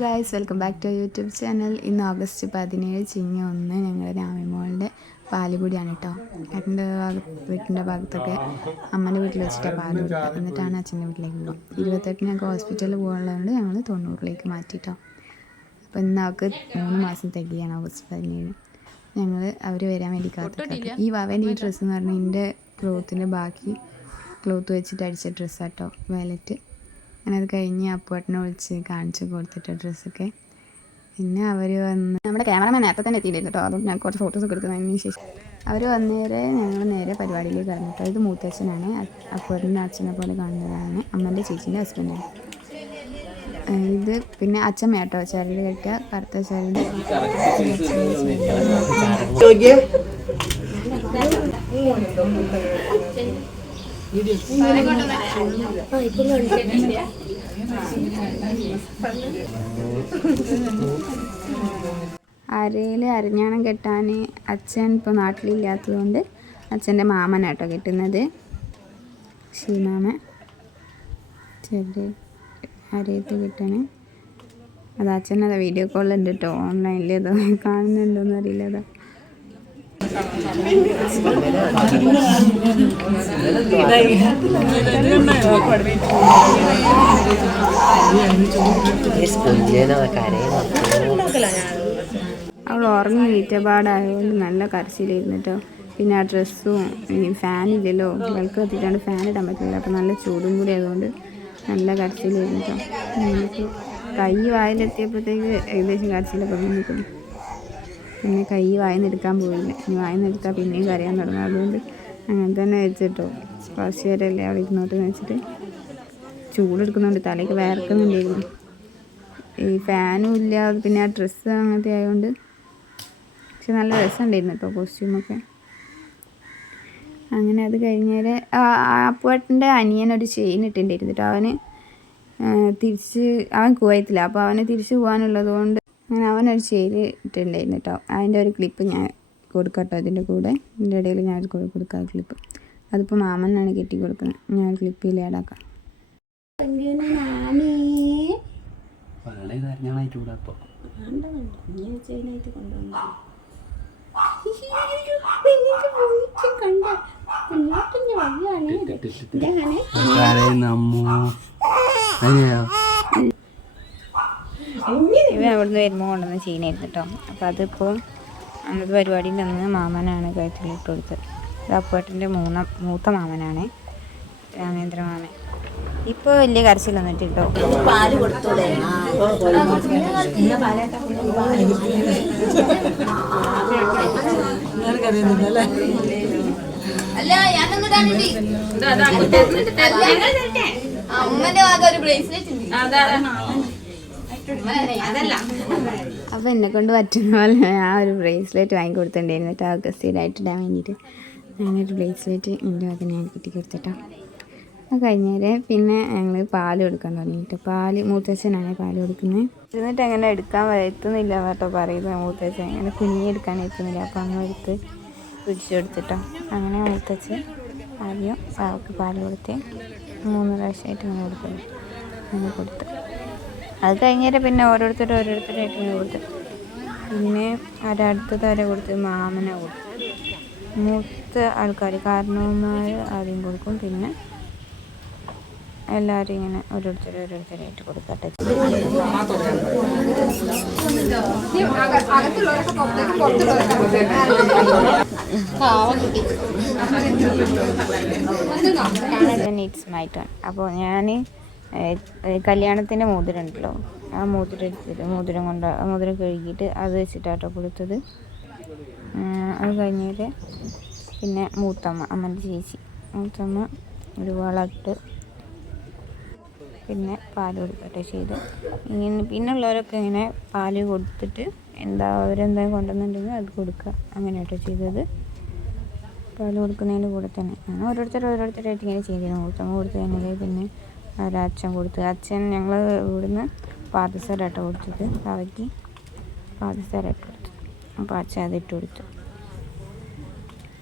Guys, welcome back to YouTube channel. ഇന്ന് August 17 Chinga 1 ഞങ്ങൾ രാമിമോളുടെ പാലുകൂടിയാണ് കേട്ടോ. എൻ്റെ വീട്ടിൻ്റെ ഭാഗത്തൊക്കെ അമ്മൻ്റെ വീട്ടിൽ വെച്ചിട്ടാണ് പാല് കൊടുക്കുക. എന്നിട്ടാണ് അച്ഛൻ്റെ വീട്ടിലേക്ക് പോകുക. 28 ഞങ്ങൾക്ക് ഹോസ്പിറ്റലിൽ പോകാനുള്ളതുകൊണ്ട് ഞങ്ങൾ 90 മാറ്റിയിട്ടോ. അപ്പോൾ ഇന്ന് അവൾക്ക് 3 മാസം തികയാണ്. ഓഗസ്റ്റ് 17 ഞങ്ങൾ അവർ വരാൻ വേണ്ടി കാത്തിക്കാം. ഈ വവേൻ്റെ ഈ ഡ്രസ്സ് എന്ന് പറഞ്ഞാൽ എൻ്റെ ക്ലോത്തിൻ്റെ ബാക്കി ക്ലോത്ത് വെച്ചിട്ട് അടിച്ച ഡ്രസ്സാട്ടോ, വയലറ്റ്. അങ്ങനെ അത് കഴിഞ്ഞ് അപ്പുവേട്ടനെ വിളിച്ച് കാണിച്ച് കൊടുത്തിട്ട് ഡ്രസ്സൊക്കെ. പിന്നെ അവർ വന്ന് നമ്മുടെ ക്യാമറമാൻ നേരത്തെ തന്നെ എത്തിയില്ലായിരുന്നു കേട്ടോ. അതുകൊണ്ട് ഞാൻ കുറച്ച് ഫോട്ടോസൊക്കെ എടുത്തതിന് ശേഷം അവർ വന്നേരെ ഞങ്ങൾ നേരെ പരിപാടിയിലേക്ക് കടന്നിട്ടോ. ഇത് മൂത്തച്ഛനാണ്, അപ്പുവേട്ടൻ്റെ അച്ഛനെ പോലെ കാണുന്നതാണ്, അമ്മൻ്റെ ചേച്ചീൻ്റെ ഹസ്ബൻഡാണ്. ഇത് പിന്നെ അച്ഛമ്മ കേട്ടോ, ചരട് കെട്ടുക, കറുത്ത ചരട്. അരയിൽ അരഞ്ഞാണം കെട്ടാൻ അച്ഛൻ ഇപ്പോൾ നാട്ടിലില്ലാത്തത് കൊണ്ട് അച്ഛൻ്റെ മാമനാട്ടോ കെട്ടുന്നത്, ശീമാമൻ. ചെറിയ അരയത്ത് കെട്ടാൻ അത് അച്ഛനതാ വീഡിയോ കോളുണ്ട് കേട്ടോ, ഓൺലൈനിൽ ഏതോ കാണുന്നുണ്ടോയെന്ന് അറിയില്ല. അതാ അവൾ ഉറങ്ങി വീറ്റപാടായതുകൊണ്ട് നല്ല കരച്ചിലായിരുന്നു കേട്ടോ. പിന്നെ ആ ഡ്രസ്സും ഫാനില്ലല്ലോ, വിളക്ക് കത്തിക്കാണ്ട് ഫാൻ ഇടാൻ പറ്റില്ല. അപ്പോൾ നല്ല ചൂടും കൂടി ആയതുകൊണ്ട് നല്ല കരച്ചിലായിരുന്നു കേട്ടോ. നമുക്ക് കൈ വായിലെത്തിയപ്പോഴത്തേക്ക് ഏകദേശം കരച്ചിലൊക്കെ നിൽക്കുന്നു. പിന്നെ കൈ വായിന്നെടുക്കാൻ പോയില്ല. ഇനി വായിന്നെടുത്താൽ പിന്നെയും കരയാൻ തുടങ്ങും. അതുകൊണ്ട് അങ്ങനെ തന്നെ വെച്ചിട്ടോ, കുറച്ച് നേരമല്ലേ അവിടെ ഇരുന്നോട്ടെന്ന് വെച്ചിട്ട്. ചൂടെടുക്കുന്നുണ്ട്, തലയ്ക്ക് വേർക്കുന്നുണ്ടായിരുന്നു. ഈ ഫാനും ഇല്ല, പിന്നെ ആ ഡ്രസ്സ് അങ്ങനത്തെ ആയതുകൊണ്ട്. പക്ഷെ നല്ല രസമുണ്ടായിരുന്നു കേട്ടോ കോസ്റ്റ്യൂമൊക്കെ. അങ്ങനെ അത് കഴിഞ്ഞാൽ അപ്പുവേട്ടൻ്റെ അനിയനൊരു ചെയിൻ ഇട്ടിട്ടുണ്ടായിരുന്നു കേട്ടോ. അവൻ കുവൈത്തില്ല, അപ്പോൾ അവന് തിരിച്ച് പോകാനുള്ളത് കൊണ്ട് അങ്ങനെ അവനൊരു ചെയിൻ ഇട്ടിട്ടുണ്ടായിരുന്നു കേട്ടോ. അതിൻ്റെ ഒരു ക്ലിപ്പ് ഞാൻ കൊടുക്കാം കേട്ടോ, അതിൻ്റെ കൂടെ ഇതിൻ്റെ ഇടയിൽ ഞാൻ കൊടുക്കാം ക്ലിപ്പ്. അതിപ്പോൾ മാമനാണ് കെട്ടി കൊടുക്കുന്നത്. ഞാൻ ക്ലിപ്പിൽ ആഡാക്കാം. ഇവ അവിടുന്ന് വരുമ്പോൾ കൊണ്ടുവന്ന് ചെയ്യുന്നായിരുന്നു കേട്ടോ. അപ്പോൾ അതിപ്പോൾ അന്നത്തെ പരിപാടിയിൽ നിന്ന് മാമനാണ് കഴുത്തിലിട്ട് കൊടുത്തത്. ഇത് അപ്പുവേട്ടൻ്റെ മൂത്ത മാമനാണ്, രാമേന്ദ്ര മാമൻ. ഇപ്പോൾ വലിയ കരച്ചിൽ വന്നിട്ട് കേട്ടോ. പാല് കൊടുത്തൂടെ? അല്ല അമ്മന്റെ ഭാഗം ഒരു ബ്രേസ്ലെറ്റ് അപ്പോൾ എന്നെ കൊണ്ട് പറ്റുന്ന പോലെ ആ ഒരു ബ്രേസ്ലെറ്റ് വാങ്ങി കൊടുത്തിട്ടുണ്ടായിരുന്നു കേട്ടോ, ഓഗസ്റ്റിലായിട്ട് ഇടാൻ വേണ്ടിയിട്ട്. ഞാനൊരു ബ്രേസ്ലെറ്റ് എൻ്റെ ഭാഗത്ത് ഞാൻ കിട്ടി കൊടുത്തിട്ടോ. അത് കഴിഞ്ഞാൽ പിന്നെ ഞങ്ങൾ പാല് കൊടുക്കാൻ തുടങ്ങിയിട്ട്. പാല് മൂത്തച്ഛനാണ് പാല് കൊടുക്കുന്നത്. എന്നിട്ട് അങ്ങനെ എടുക്കാൻ എത്തുന്നില്ല കേട്ടോ പറയുന്നത് മൂത്തച്ഛൻ. അങ്ങനെ കുഞ്ഞെടുക്കാൻ എത്തുന്നില്ല, അപ്പോൾ അങ്ങനെ എടുത്ത് പിടിച്ചെടുത്തിട്ടോ. അങ്ങനെ മൂത്തച്ഛൻ ആദ്യം അവൾക്ക് പാല് കൊടുത്ത് 3 പ്രാവശ്യമായിട്ട് അങ്ങനെ കൊടുക്കുന്നു. അങ്ങനെ കൊടുത്ത് അത് കഴിഞ്ഞിട്ട് പിന്നെ ഓരോരുത്തരായിട്ട് ഇങ്ങനെ കൊടുത്ത്. പിന്നെ അടുത്തത് വരെ കൊടുത്ത് മാമനെ കൊടുത്തു. മൂത്ത ആൾക്കാർ കാരണവന്മാർ ആദ്യം കൊടുക്കും, പിന്നെ എല്ലാവരും ഇങ്ങനെ ഓരോരുത്തരായിട്ട് കൊടുക്കട്ടെ. It's my turn. അപ്പോൾ ഞാൻ കല്യാണത്തിൻ്റെ മോതിരം ഉണ്ടല്ലോ, ആ മോതിരം എടുത്തിട്ട് മോതിരം കഴുകിയിട്ട് അത് വെച്ചിട്ടാട്ടോ കൊടുത്തത്. അത് കഴിഞ്ഞിട്ട് പിന്നെ മൂത്തമ്മ, അമ്മൻ്റെ ചേച്ചി മൂത്തമ്മ ഒരു വളട്ട് പിന്നെ പാല് കൊടുക്കട്ടെ ചെയ്ത്. ഇങ്ങനെ പിന്നുള്ളവരൊക്കെ ഇങ്ങനെ പാല് കൊടുത്തിട്ട് അവരെന്തായാലും കൊണ്ടുവന്നിട്ടുണ്ടെങ്കിൽ അത് കൊടുക്കുക, അങ്ങനെയാട്ടോ ചെയ്തത്. പാല് കൊടുക്കുന്നതിൻ്റെ കൂടെ തന്നെ അങ്ങനെ ഓരോരുത്തരായിട്ട് ഇങ്ങനെ ചെയ്തിരുന്നു. മൂത്തമ്മ കൊടുത്തു കഴിഞ്ഞാൽ പിന്നെ ഒരച്ഛൻ കൊടുത്ത്. അച്ഛൻ ഞങ്ങൾ ഇവിടുന്ന് പാദസരാട്ടോ കൊടുത്തത്, അവയ്ക്ക് പാദസരായിട്ട് കൊടുത്തു. അപ്പോൾ അച്ഛൻ അതിട്ട് കൊടുത്തു.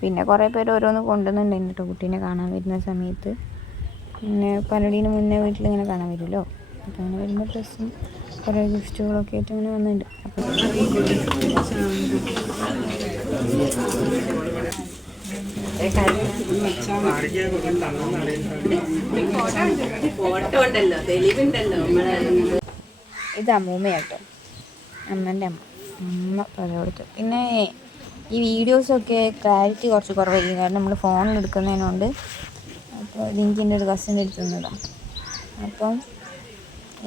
പിന്നെ കുറേ പേര് ഓരോന്ന് കൊണ്ടുവന്നിട്ടുണ്ടായിരുന്നു കേട്ടോ കുട്ടീനെ കാണാൻ വരുന്ന സമയത്ത്. പിന്നെ പലടീന് മുന്നേ വീട്ടിലിങ്ങനെ കാണാൻ വരുമല്ലോ, അപ്പോൾ അങ്ങനെ വരുമ്പോൾ ഡ്രസ്സും കുറേ ഗിഫ്റ്റുകളൊക്കെ ആയിട്ട് ഇങ്ങനെ വന്നിട്ടുണ്ട്. അപ്പോൾ ഫോട്ടോ ഉണ്ടല്ലോ, തെളിവുണ്ടല്ലോ. ഇത് അമ്മൂമ്മയാട്ടോ, അമ്മേൻ്റെ അമ്മ പല കൊടുത്തു. പിന്നെ ഈ വീഡിയോസൊക്കെ ക്ലാരിറ്റി കുറച്ച് കുറവായിരിക്കും, കാരണം നമ്മൾ ഫോണിൽ എടുക്കുന്നതിനോണ്ട്. അപ്പോൾ ലിങ്കിൻ്റെ ഒരു കസിൻ്റെ അടുത്ത് നിന്നതാണ്. അപ്പം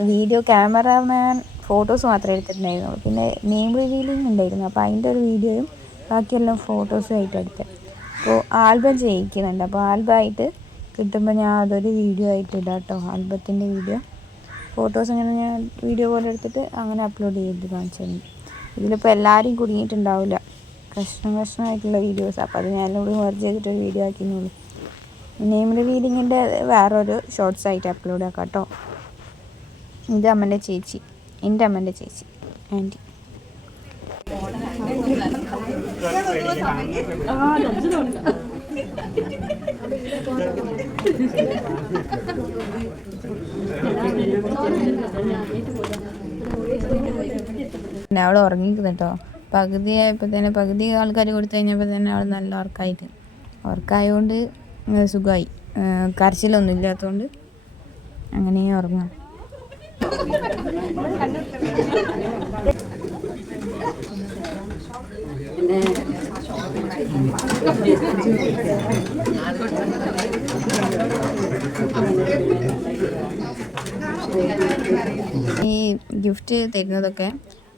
വീഡിയോ ക്യാമറാമാൻ ഫോട്ടോസ് മാത്രമേ എടുത്തിട്ടുണ്ടായിരുന്നുള്ളൂ. പിന്നെ നെയിം റിവീലിംഗ് ഉണ്ടായിരുന്നു, അപ്പോൾ അതിൻ്റെ ഒരു വീഡിയോയും ബാക്കിയെല്ലാം ഫോട്ടോസും ആയിട്ട് എടുത്തത്. അപ്പോൾ ആൽബം ചെയ്യിക്കുന്നുണ്ട്. അപ്പോൾ ആൽബമായിട്ട് കിട്ടുമ്പോൾ ഞാൻ അതൊരു വീഡിയോ ആയിട്ട് ഇടാം കേട്ടോ. ആൽബത്തിൻ്റെ വീഡിയോ ഫോട്ടോസ് ഇങ്ങനെ ഞാൻ വീഡിയോ പോലെ എടുത്തിട്ട് അങ്ങനെ അപ്ലോഡ് ചെയ്ത് കാണിച്ചിട്ടുണ്ട്. ഇതിലിപ്പോൾ എല്ലാവരും കുടുങ്ങിയിട്ടുണ്ടാവില്ല, കഷ്ണമായിട്ടുള്ള വീഡിയോസ്. അപ്പോൾ അത് ഞാനോട് മെർജ് ചെയ്തിട്ടൊരു വീഡിയോ ആക്കിയെന്നുള്ളൂ. നെയിം റിവീലിങ്ങിൻ്റെ വേറൊരു ഷോർട്സ് ആയിട്ട് അപ്ലോഡ് ആക്കാം കേട്ടോ. ഇത് അമ്മൻ്റെ ചേച്ചി, എൻ്റെ അമ്മൻ്റെ ചേച്ചി ആൻറ്റി. അവൾ ഉറങ്ങിക്കുന്നു കേട്ടോ. പകുതി ആൾക്കാർ കൊടുത്തു കഴിഞ്ഞപ്പോൾ തന്നെ അവൾ നല്ല ഉറക്കമായതുകൊണ്ട് സുഖമായി. കരച്ചിലൊന്നും ഇല്ലാത്തതുകൊണ്ട് അങ്ങനെ ഉറങ്ങാം. ഈ ഗിഫ്റ്റ് തരുന്നതൊക്കെ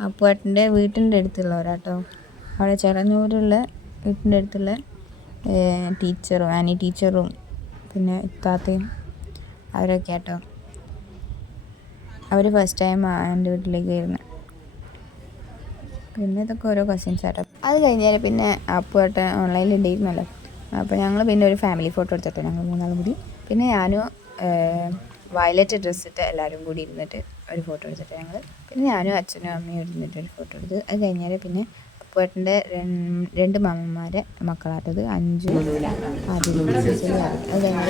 അപ്പുവേട്ടൻ്റെ വീട്ടിൻ്റെ അടുത്തുള്ളവരാട്ടോ. അവിടെ ചെറന്നൂരുള്ള വീട്ടിൻ്റെ അടുത്തുള്ള ടീച്ചറും ആനി ടീച്ചറും പിന്നെ ഇത്താത്തയും അവരൊക്കെ ആട്ടോ. അവർ ഫസ്റ്റ് ടൈം എൻ്റെ വീട്ടിലേക്ക് വരുന്നത്. പിന്നെ ഇതൊക്കെ ഓരോ കസിൻസ് ആട്ടോ. അത് കഴിഞ്ഞാൽ പിന്നെ അപ്പുവേട്ടൻ ഓൺലൈനിൽ ഉണ്ടായിരുന്നല്ലോ. അപ്പോൾ ഞങ്ങൾ പിന്നെ ഒരു ഫാമിലി ഫോട്ടോ എടുത്തിട്ടോ, ഞങ്ങൾ 3 ആളും കൂടി. പിന്നെ ഞാനും വയലറ്റ് ഡ്രസ്സ് ഇട്ട് എല്ലാവരും കൂടി ഇരുന്നിട്ട് ഒരു ഫോട്ടോ എടുത്തിട്ട് ഞങ്ങൾ. പിന്നെ ഞാനും അച്ഛനും അമ്മയും ഇരുന്നിട്ട് ഒരു ഫോട്ടോ എടുത്ത്. അത് കഴിഞ്ഞാൽ പിന്നെ അപ്പുവേട്ടൻ്റെ 2 മാമന്മാരെ മക്കളാട്ടത് 5 ആദ്യം. അത് കഴിഞ്ഞാൽ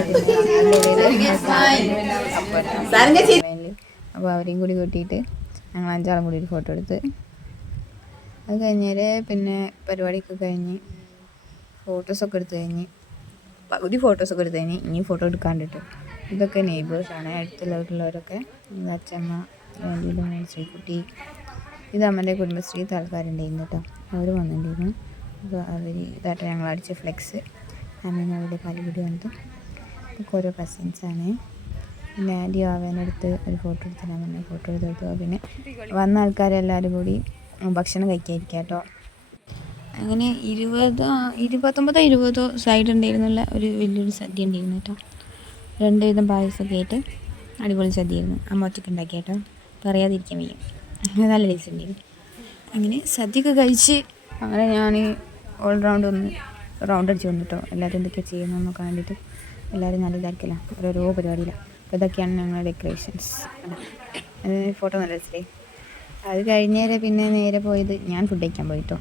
അപ്പോൾ അവരെയും കൂടി കൂട്ടിയിട്ട് ഞങ്ങൾ 5 ആളും കൂടി ഒരു ഫോട്ടോ എടുത്ത്. അത് കഴിഞ്ഞാൽ പിന്നെ പരിപാടിയൊക്കെ കഴിഞ്ഞ് ഫോട്ടോസൊക്കെ എടുത്ത് കഴിഞ്ഞ് പകുതി ഫോട്ടോസൊക്കെ എടുത്ത് കഴിഞ്ഞ് ഇനി ഫോട്ടോ എടുക്കാണ്ടിട്ട്. ഇതൊക്കെ നെയ്ബേഴ്സാണ്, അടുത്തുള്ളവരുള്ളവരൊക്കെ. അച്ഛമ്മ, ശ്രീകുട്ടി, ഇത് അമ്മൻ്റെ കുടുംബശ്രീ ആൾക്കാരുണ്ടായിരുന്നു കേട്ടോ. അവർ വന്നിട്ടുണ്ടായിരുന്നു. അപ്പോൾ അവർ ഇതായിട്ട് ഞങ്ങൾ അടിച്ച ഫ്ലെക്സ് അമ്മയുടെ പാലുകുടി വന്നത്. ഇതൊക്കെ ഓരോ കസിൻസാണ്. പിന്നെ ആൻറ്റി ആവേനടുത്ത് ഒരു ഫോട്ടോ എടുത്തിട്ട് അമ്മ ഫോട്ടോ എടുത്തു. പിന്നെ വന്ന ആൾക്കാരെല്ലാവരും കൂടി ഭക്ഷണം കഴിക്കാതിരിക്കുക കേട്ടോ. അങ്ങനെ 19-20 സൈഡ് ഉണ്ടായിരുന്നുള്ള ഒരു വലിയൊരു സദ്യ ഉണ്ടായിരുന്നു കേട്ടോ. 2 വിധം പായസമൊക്കെ ആയിട്ട് അടിപൊളി സദ്യയായിരുന്നു. അമ്മ ഒറ്റയ്ക്ക് ഉണ്ടാക്കി കേട്ടോ, പറയാതിരിക്കാൻ വയ്യ, നല്ല ടേസ്റ്റ് ഉണ്ടായിരുന്നു. അങ്ങനെ സദ്യയൊക്കെ കഴിച്ച് അങ്ങനെ ഞാൻ ഓൾറൗണ്ട് ഒന്ന് റൗണ്ട് അടിച്ച് വന്നിട്ടോ. എല്ലാവരും എന്തൊക്കെയാണ് ചെയ്യുന്നതെന്നൊക്കെ കണ്ടിട്ട് എല്ലാവരും നല്ല ഇതായിരിക്കില്ല, ഓരോരോ പരിപാടിയിലാണ്. അപ്പോൾ ഇതൊക്കെയാണ് ഞങ്ങളുടെ ഡെക്കറേഷൻസ്. ഫോട്ടോ നല്ല രസമായി. അത് കഴിഞ്ഞേരെ പിന്നെ നേരെ പോയത് ഞാൻ ഫുഡ് കഴിക്കാൻ പോയിട്ടോ.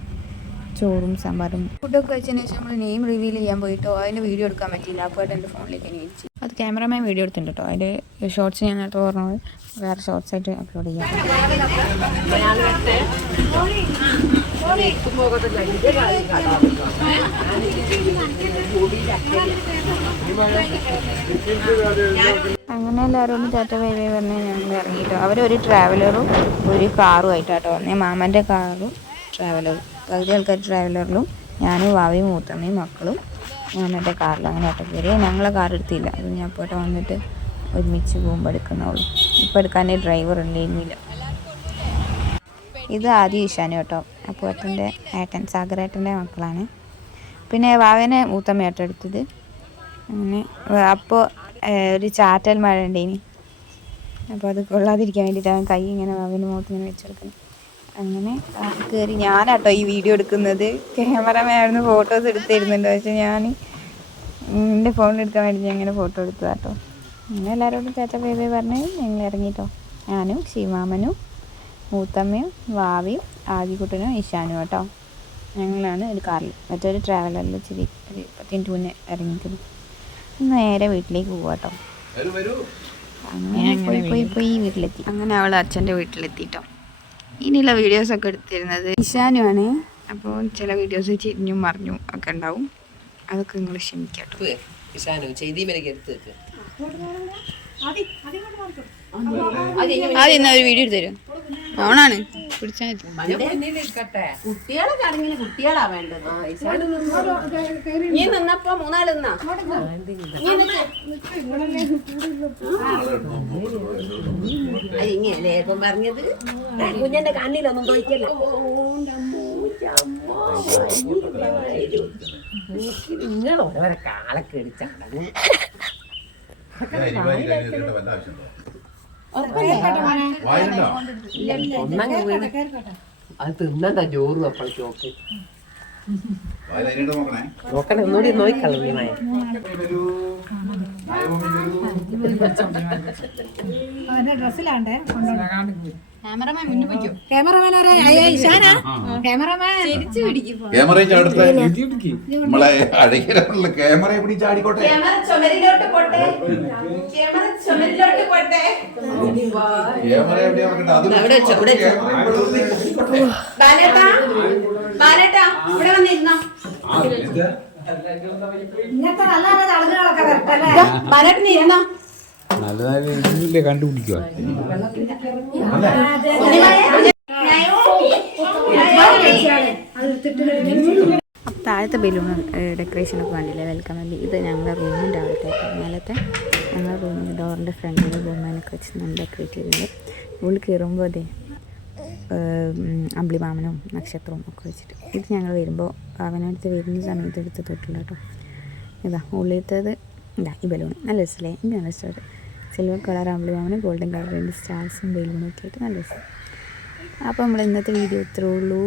ചോറും സാമ്പാറും ഫുഡൊക്കെ കഴിച്ചതിന് ശേഷം നമ്മൾ നെയിം റിവീൽ ചെയ്യാൻ പോയിട്ടോ. അതിൻ്റെ വീഡിയോ എടുക്കാൻ പറ്റിയില്ല. അപ്പോൾ എൻ്റെ ഫോണിലേക്ക് തന്നെ ഇരിച്ചു. അത് ക്യാമറമാൻ വീഡിയോ എടുത്തിട്ടുണ്ട് കേട്ടോ. അതിൻ്റെ ഷോർട്സ് ഞാൻ നേരത്തെ പറഞ്ഞത് വേറെ ഷോർട്സ് ആയിട്ട് അപ്ലോഡ് ചെയ്യാം. അങ്ങനെ എല്ലാവരോടും ടാറ്റ ബൈ ബൈ പറഞ്ഞ് ഞങ്ങൾ ഇറങ്ങിയിട്ടോ. അവരൊരു ട്രാവലറും ഒരു കാറും ആയിട്ടാട്ടോ വന്നേ. മാമൻ്റെ കാറും ട്രാവലറും, പകുതി ആൾക്കാർ ട്രാവലറിലും ഞാനും വാവയും മൂത്തമ്മയും മക്കളും മാമൻ്റെ കാറിലും അങ്ങനെ ആട്ടോ കയറി. ഞങ്ങളെ കാർ എടുത്തില്ല, അത് ഞാൻ പോയിട്ട് വന്നിട്ട് ഒരുമിച്ച് പോകുമ്പോൾ എടുക്കുന്നുള്ളൂ. ഇപ്പോൾ എടുക്കാൻ ഡ്രൈവർ ഉണ്ടായിരുന്നില്ല. ഇത് ആദ്യം ഇഷാനു കേട്ടോ, അപ്പോൾ ഏട്ടൻ സാഗരേട്ടൻ്റെ മക്കളാണ്. പിന്നെ വാവേനെ മൂത്തമ്മയാട്ടോ എടുത്തത്. അങ്ങനെ അപ്പോൾ ഒരു ചാറ്റൽ മഴ ഉണ്ടേനി, അപ്പോൾ അത് കൊള്ളാതിരിക്കാൻ വേണ്ടിയിട്ട് അവൻ കൈ ഇങ്ങനെ വാവേൻ്റെ മുഖത്ത് ഇങ്ങനെ വെച്ചെടുക്കണം. അങ്ങനെ കയറി ഞാനാട്ടോ ഈ വീഡിയോ എടുക്കുന്നത്. ക്യാമറമാനായിരുന്നു ഫോട്ടോസ് എടുത്തിരുന്നുണ്ട്, പക്ഷെ ഞാൻ എൻ്റെ ഫോണിലെടുക്കാൻ വേണ്ടി ഞാൻ അങ്ങനെ ഫോട്ടോ എടുത്തതാട്ടോ. അങ്ങനെ എല്ലാവരോടും ടാറ്റ ബൈ ബൈ പറഞ്ഞ് ഞങ്ങൾ ഇറങ്ങിയിട്ടോ. ഞാനും ശിവമാമനും മൂത്തമ്മയും വാവിയും ആദിക്കുട്ടനും ഇഷാനും കേട്ടോ. ഞങ്ങളാണ് ഒരു കാറിൽ, മറ്റൊരു ട്രാവലറിൽ ഇച്ചിരി ഒരു 10 മിനിറ്റ് മുന്നേ ഇറങ്ങിക്കുന്നത്. നേരെ വീട്ടിലേക്ക് പോവാം കേട്ടോ. അങ്ങനെ പോയി വീട്ടിലെത്തി. അങ്ങനെ അവൾ അച്ഛൻ്റെ വീട്ടിലെത്തിട്ടോ. ഇനിയുള്ള വീഡിയോസൊക്കെ എടുത്തിരുന്നത് ഇഷാനുമാണ്. അപ്പോൾ ചില വീഡിയോസ് ചിരിഞ്ഞും മറിഞ്ഞും ഒക്കെ ഉണ്ടാവും, അതൊക്കെ നിങ്ങൾ ക്ഷമിക്കാട്ടോ. ആദ്യം എന്നാ ഒരു വീഡിയോ എടുത്തു തരും. ഓണാണ് പിടിച്ചാൽ കുട്ടികളെ കടങ്ങിന് കുട്ടികളാ വേണ്ടത്. നീ നിന്നപ്പോ മൂന്നാള് നിന്നാ ഇങ്ങനല്ലേ ഇപ്പം പറഞ്ഞത്. കുഞ്ഞന്റെ കണ്ണിലൊന്നും തോന്നിക്കല്ല. നിങ്ങൾ ഓരോരോ കാലൊക്കെ അടിച്ചാണ്. അത് തിന്നണ്ട ചോറ് അപ്പോൾ ചോക്ക് നോക്കണേ ഒന്നുകൂടി നോക്കിക്കളഞ്ഞ ഡ്രസ്സിലാണ്ടേ നമ്മളെ അഴകിലുള്ള ക്യാമറയെ പിടിച്ച് ആടിക്കോട്ടെ. ക്യാമറ എവിടെയാ ഇങ്ങനത്തെ നല്ല നല്ല ചടങ്ങുകളൊക്കെ വരട്ടല്ലേ. നല്ല നല്ല രീതിയിലേ കണ്ടുപിടിക്കുക. അപ്പം താഴത്തെ ബലൂൺ ഡെക്കറേഷനൊക്കെ കണ്ടില്ലേ, വെൽക്കം വേണ്ടി. ഇത് ഞങ്ങളുടെ റൂമിൻ്റെ അവിടുത്തെ മേലത്തെ ഞങ്ങളുടെ റൂമിൻ്റെ ഡോറിൻ്റെ ഫ്രണ്ടിൽ ബൊമ്മേനൊക്കെ വെച്ച് നമ്മൾ ഡെക്കറേറ്റ് ചെയ്തിട്ടുണ്ട്. ഉള്ളിൽ കയറുമ്പോൾ അതെ അമ്പിളിമാമനും നക്ഷത്രവും ഒക്കെ വെച്ചിട്ട്. ഇത് ഞങ്ങൾ വരുമ്പോൾ അവനടുത്ത് വരുന്ന സമയത്ത് എടുത്ത് തൊട്ടില്ല കേട്ടോ. ഇതാ ഉള്ളിലത്തേത് ഇതാ ഈ ബലൂൺ നല്ല രസമല്ലേ, എനിക്ക് നല്ല ഇഷ്ടമായിട്ട്. സിൽവർ കളർ അമ്പിളിമാമനും ഗോൾഡൻ കളർ രണ്ട് സ്റ്റാർസും ബലൂണും ഒക്കെ ആയിട്ട് നല്ല രസം. അപ്പോൾ നമ്മൾ ഇന്നത്തെ വീഡിയോ ഇത്രേ ഉള്ളൂ.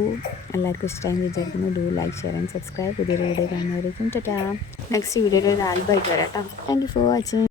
എല്ലാവർക്കും ഇഷ്ടമായി വിചാരിക്കുന്നു. Do like, share and subscribe. പുതിയൊരു വീഡിയോ കാണുന്നവരേക്കും ടാറ്റാ. നെക്സ്റ്റ് വീഡിയോയിൽ ഒരു ആൽബമായിട്ട് വരാം കേട്ടോ. Thank you for watching.